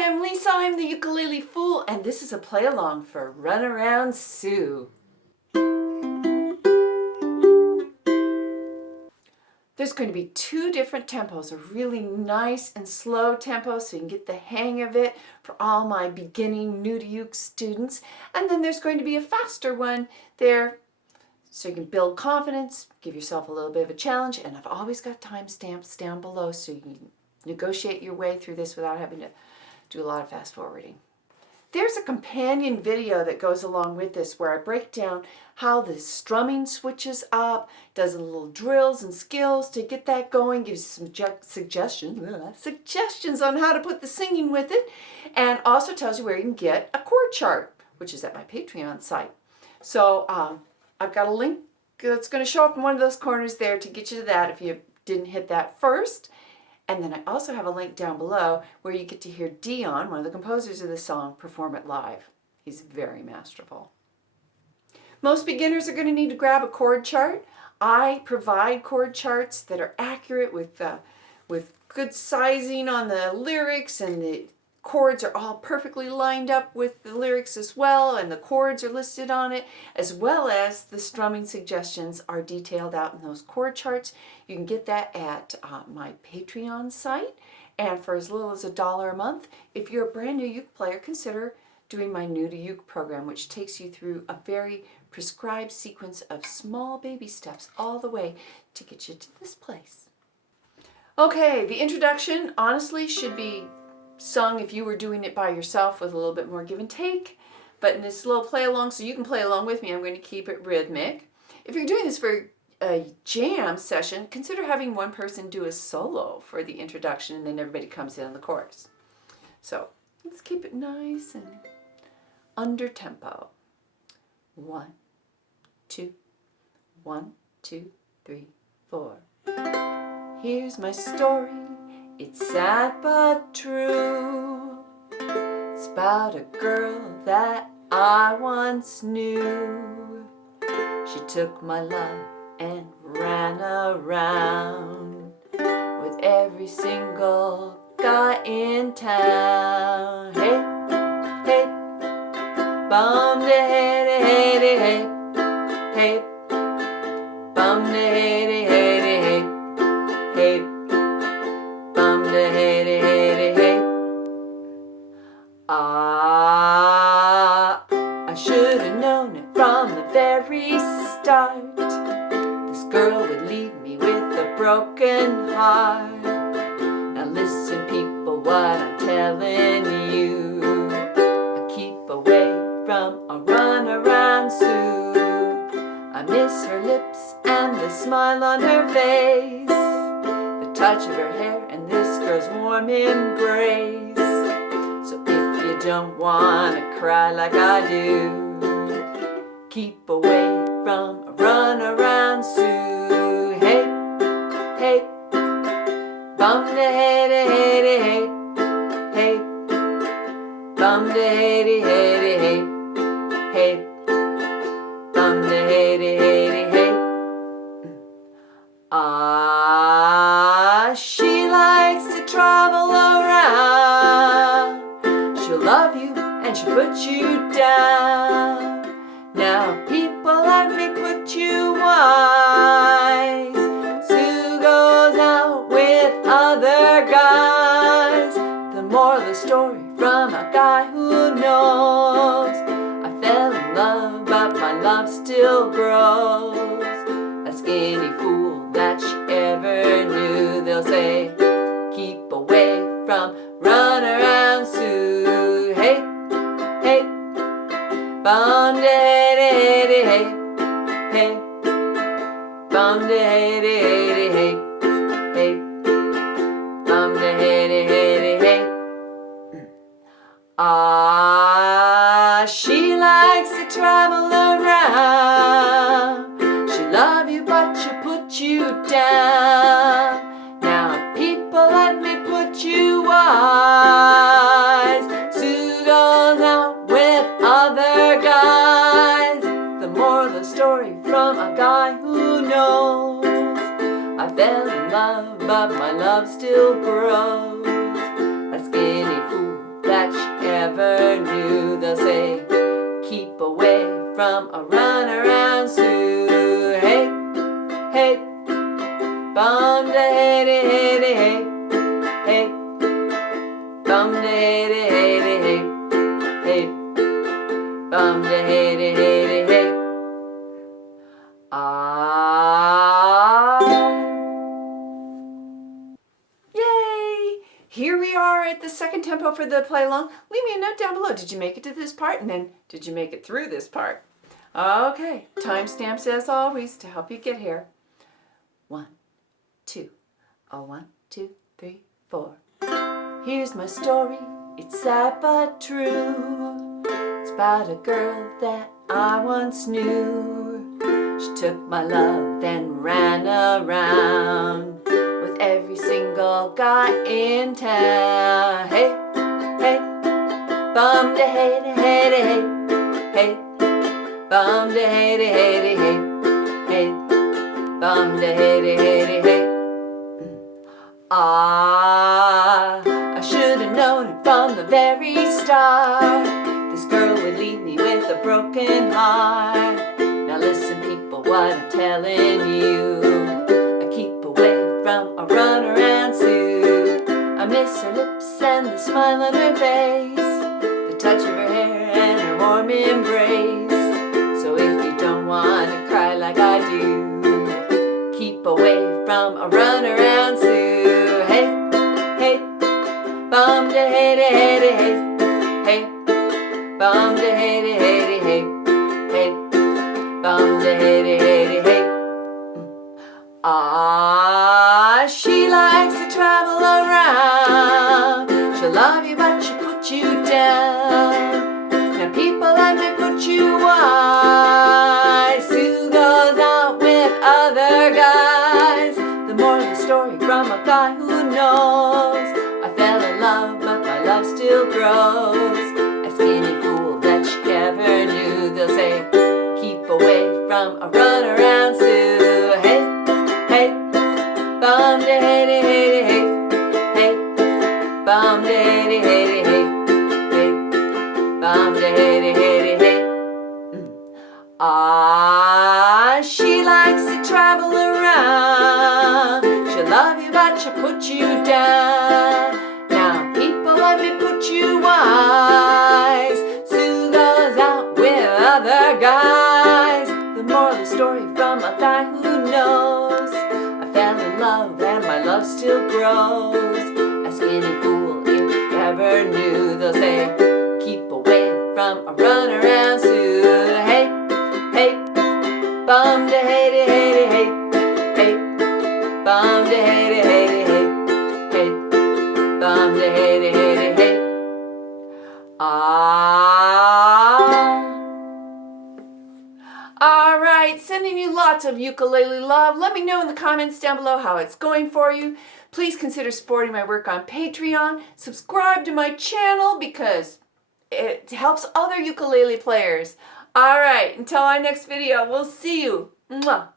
Hi, I'm Lisa, I'm the Ukulele Fool, and this is a play-along for Runaround Sue. There's going to be two different tempos, a really nice and slow tempo so you can get the hang of it for all my beginning new-to-uke students. And then there's going to be a faster one there so you can build confidence, give yourself a little bit of a challenge, and I've always got timestamps down below so you can negotiate your way through this without having to do a lot of fast forwarding. There's a companion video that goes along with this where I break down how the strumming switches up, does a little drills and skills to get that going, gives you some suggestions on how to put the singing with it, and also tells you where you can get a chord chart, which is at my Patreon site. So I've got a link that's going to show up in one of those corners there to get you to that if you didn't hit that first. And then I also have a link down below where you get to hear Dion, one of the composers of the song, perform it live. He's very masterful. Most beginners are going to need to grab a chord chart. I provide chord charts that are accurate with good sizing on the lyrics, and the chords are all perfectly lined up with the lyrics as well, and the chords are listed on it, as well as the strumming suggestions are detailed out in those chord charts. You can get that at my Patreon site, and for as little as $1 a month. If you're a brand new uke player, consider doing my New to Uke program, which takes you through a very prescribed sequence of small baby steps all the way to get you to this place. Okay, the introduction honestly should be sung if you were doing it by yourself with a little bit more give and take, but in this little play along, so you can play along with me, I'm going to keep it rhythmic. If you're doing this for a jam session, consider having one person do a solo for the introduction and then everybody comes in on the chorus. So let's keep it nice and under tempo. 1, 2, 1, 2, 3, 4. Here's my story. It's sad but true. It's about a girl that I once knew. She took my love and ran around with every single guy in town. Hey, hey, bum de hey de hey de hey, hey, bum de hey de hey de hey, hey. I should have known it from the very start. This girl would leave me with a broken heart. Now listen people, what I'm telling you. I keep away from a runaround Sue. I miss her lips and the smile on her face, the touch of her hair and this girl's warm embrace. So if you don't want to cry like I do, keep away from a runaround Sue. Hey, hey, bum de hey de hey de hey, hey, bum de hey de hey de hey, hey, bum de hey de hey de hey. She likes to travel around. She'll love you and she'll put you down. Now people, let me put you wise. Sue goes out with other guys. The moral of the story from a guy who knows. I fell in love but my love still grows. A skinny fool that she ever knew. They'll say, keep away from runaround Sue. Hey, hey, bum de hey de hey de hey, hey, bum de hey de hey de hey, hey, bum de hey de hey de hey. She likes to travel around. She'll love you but she'll put you down. Now people, let me put you wise. Sue goes out with other guys. The moral of the story from a guy who knows. I fell in love but my love still grows. A skinny fool that from a runaround Sue. Hey, hey, bum da hey da hey da hey, hey, bum da hey da hey da hey, hey, bum da hey da hey da hey. Yay! Here we are at the second tempo for the play along. Leave me a note down below. Did you make it to this part? And then did you make it through this part? Okay, timestamps as always to help you get here. 1, 2, 1, 2, 3, 4. Here's my story, it's sad but true. It's about a girl that I once knew. She took my love, then ran around with every single guy in town. Hey, hey, bum da hey da hey da hey, hey, bum da hey da hey da hey, hey, bum da hey da hey da hey. I should have known it from the very start. This girl would leave me with a broken heart. Now listen people, what I'm telling you. I keep away from a runaround Sue. I miss her lips and the smile on her face, the touch of her hair and her warm embrace. So if you don't want to cry like I do, keep away from a runaround Sue. Hey, hey, bum da hey da hey da hey, hey, bum da hey da hey da hey, hey, bum da hey da hey da hey. She likes to travel around. She'll love you but she'll put you down. Now people let me put you wise. Sue goes out with other guys. The moral of the story from a guy who knows. I fell in love but my love still grows. A skinny fool that she never knew. They'll say keep away from a runaround Sue. Hey, hey, bum da hey da hey da hey, hey, bum da hey da hey da hey, hey, bum da hey da hey da hey. She likes to travel around. She'll love you but she'll put you down. Now people let me put you wise. Sue goes out with other guys. The moral of the story from a guy who knows. I fell in love and my love still grows. A skinny fool if you ever knew. They'll say keep away from a runaround Sue. Hey, hey, bum da hey da hey da hey, hey, bum da hey da hey da hey, hey, bum da hey da hey da hey. Alright, sending you lots of ukulele love. Let me know in the comments down below how it's going for you. Please consider supporting my work on Patreon. Subscribe to my channel because it helps other ukulele players. Alright, until our next video, we'll see you. Mwah.